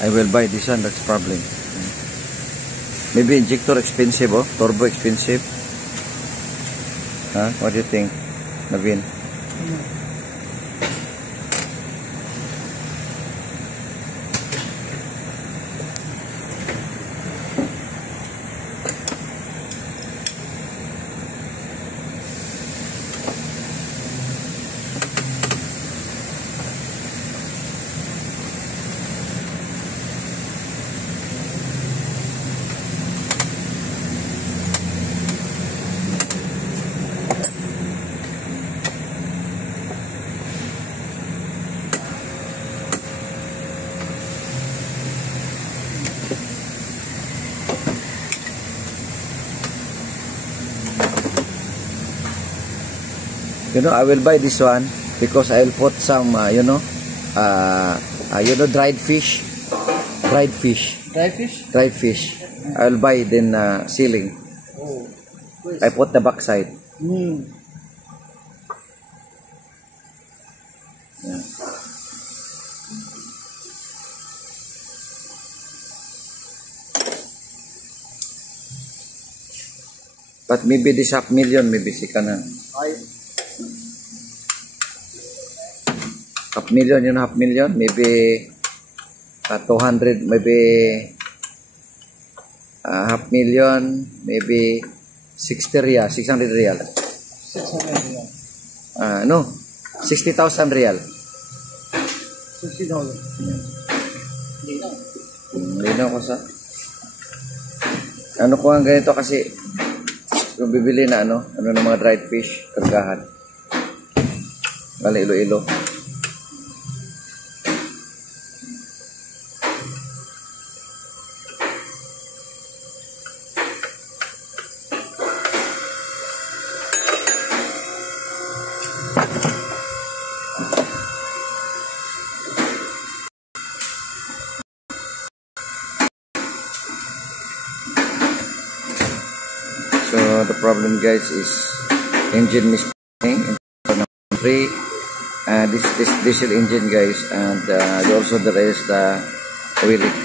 I will buy this one, that's problem. Maybe injector expensive, oh? Turbo expensive. Huh? What do you think, Naveen? You know, I will buy this one because I will put some, dried fish. Dried fish. Dry fish? Dried fish. I will buy then sealing. Oh. I put the backside. Yeah. But maybe this $500,000, maybe si kana. $500,000, maybe 200, maybe $500,000, maybe 60 riyal, 600 riyal. 600 riyal. No, 60,000 riyal. $60. Hindi ko sa ano ko ang ganito kasi kung bibili na ano ng mga dried fish, kargahan. Bali Iloilo. So the problem, guys, is engine misting in 3. This diesel engine, guys, and also there is the oil leak.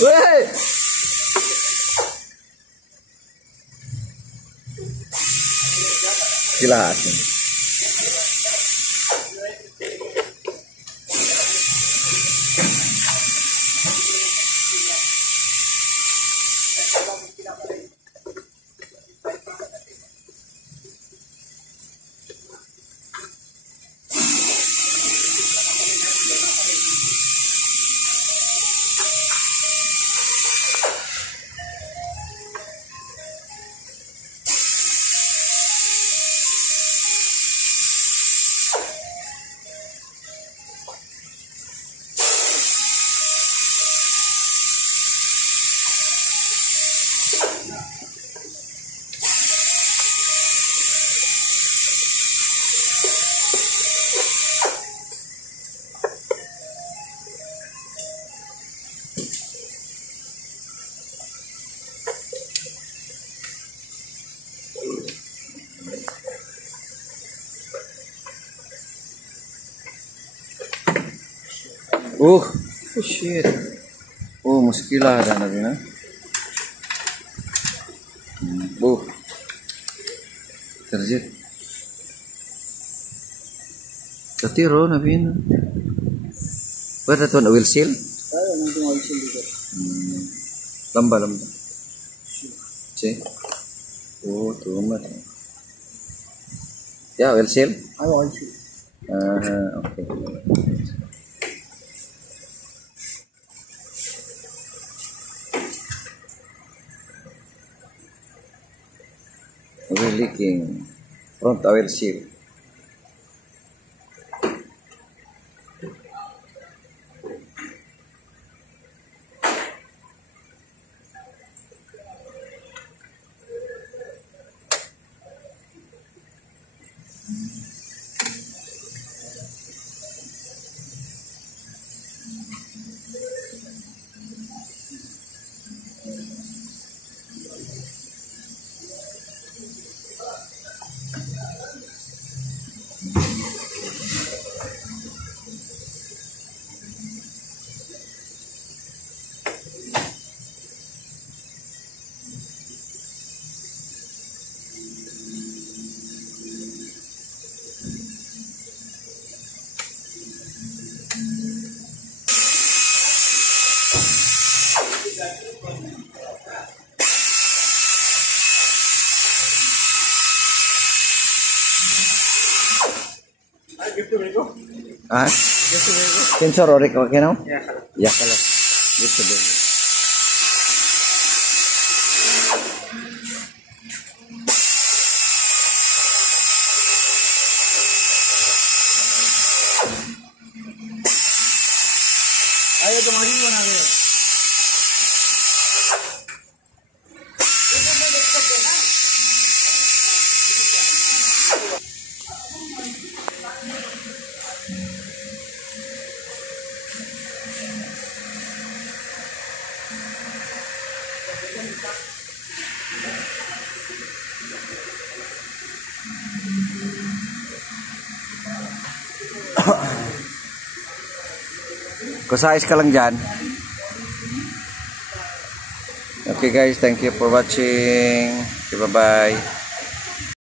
Weh! Sila asin. Oh shit. Oh, muskilah ada nabi na. Oh. Terjit. Katiro nabi na. Berapa tuan oil seal? Ada nanti oil seal juga. Lamba. Cek. Oh, tu mat. Ya, oil seal? Ada oil seal. Okay. Oil leaking. Front oil seal. Ah, sensor orek okay now? Ya kalau. Gitu deh. Ayo kemari mana dia? Kusais ka lang dyan. Okay guys, thank you for watching. Okay, bye-bye.